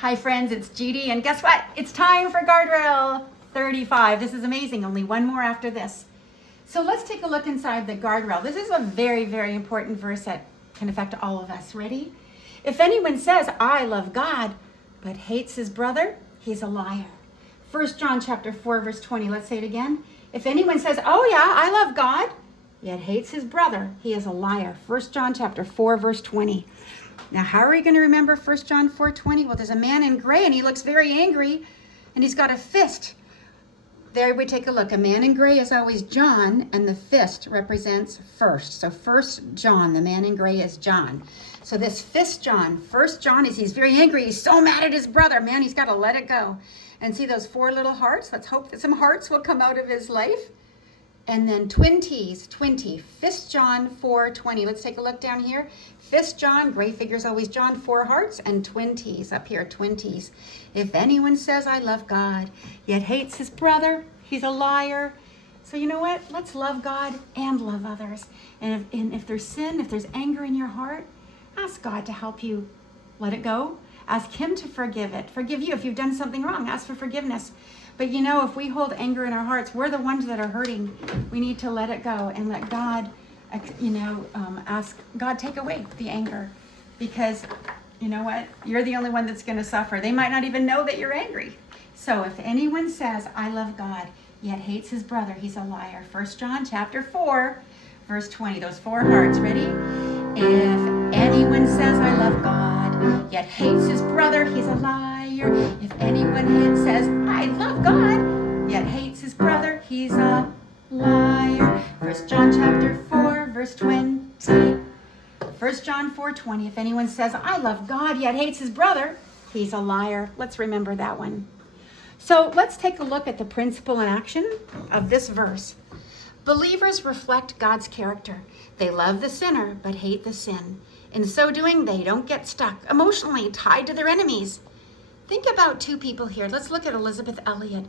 Hi friends, it's Judy, and guess what? It's time for guardrail 35. This is amazing, only one more after this. So let's take a look inside the guardrail. This is a very, very important verse that can affect all of us. Ready? If anyone says, I love God, but hates his brother, he's a liar. 1 John chapter 4, verse 20. Let's say it again. If anyone says, oh yeah, I love God, yet hates his brother, he is a liar. 1 John chapter 4, verse 20. Now, how are we going to remember 1 John 4:20? Well, there's a man in gray, and he looks very angry, and he's got a fist. There we take a look. A man in gray is always John, and the fist represents first. So 1 John, the man in gray is John. So this fist John, 1 John is he's very angry. He's so mad at his brother. Man, he's got to let it go. And see those 4 little hearts? Let's hope that some hearts will come out of his life. And then twin T's, 20. 1 John 4:20. Let's take a look down here. 1 John, gray figure's always John, 4 hearts, and twin T's up here, twin T's. If anyone says, I love God, yet hates his brother, he's a liar. So you know what? Let's love God and love others. And if there's sin, if there's anger in your heart, ask God to help you let it go. Ask him to forgive you. If you've done something wrong, ask for forgiveness. But you know, if we hold anger in our hearts, we're the ones that are hurting. We need to let it go and let God, ask God, take away the anger. Because you know what? You're the only one that's going to suffer. They might not even know that you're angry. So if anyone says, I love God, yet hates his brother, he's a liar. 1 John chapter 4, verse 20. Those 4 hearts. Ready? If anyone says, I love God, yet hates his brother, he's a liar. If anyone says, I love God, yet hates his brother, he's a liar. 1 John chapter 4, verse 20. 1 John 4:20. If anyone says, I love God, yet hates his brother, he's a liar. Let's remember that one. So let's take a look at the principle and action of this verse. Believers reflect God's character. They love the sinner, but hate the sin. In so doing, they don't get stuck emotionally tied to their enemies. Think about 2 people here. Let's look at Elizabeth Elliot.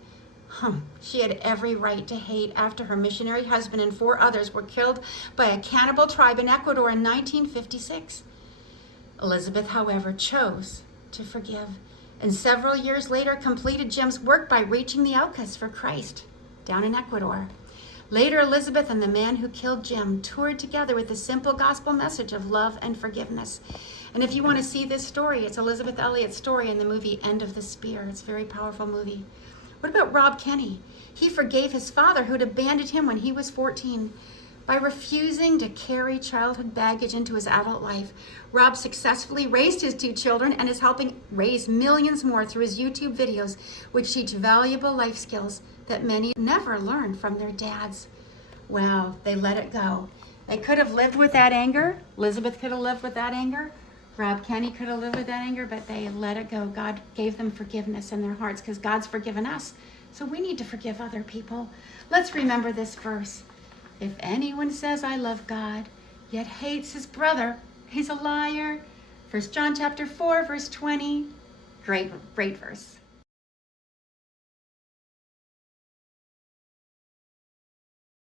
She had every right to hate after her missionary husband and 4 others were killed by a cannibal tribe in Ecuador in 1956. Elizabeth, however, chose to forgive, and several years later completed Jim's work by reaching the Aucas for Christ down in Ecuador. Later, Elizabeth and the man who killed Jim toured together with the simple gospel message of love and forgiveness. And if you want to see this story, it's Elizabeth Elliot's story in the movie End of the Spear. It's a very powerful movie. What about Rob Kenny? He forgave his father who'd abandoned him when he was 14. By refusing to carry childhood baggage into his adult life, Rob successfully raised his 2 children and is helping raise millions more through his YouTube videos, which teach valuable life skills that many never learn from their dads. Wow, they let it go. They could have lived with that anger. Elizabeth could have lived with that anger. Rob Kenny could have lived with that anger, but they let it go. God gave them forgiveness in their hearts because God's forgiven us. So we need to forgive other people. Let's remember this verse. If anyone says, I love God, yet hates his brother, he's a liar. 1 John chapter 4, verse 20. Great verse.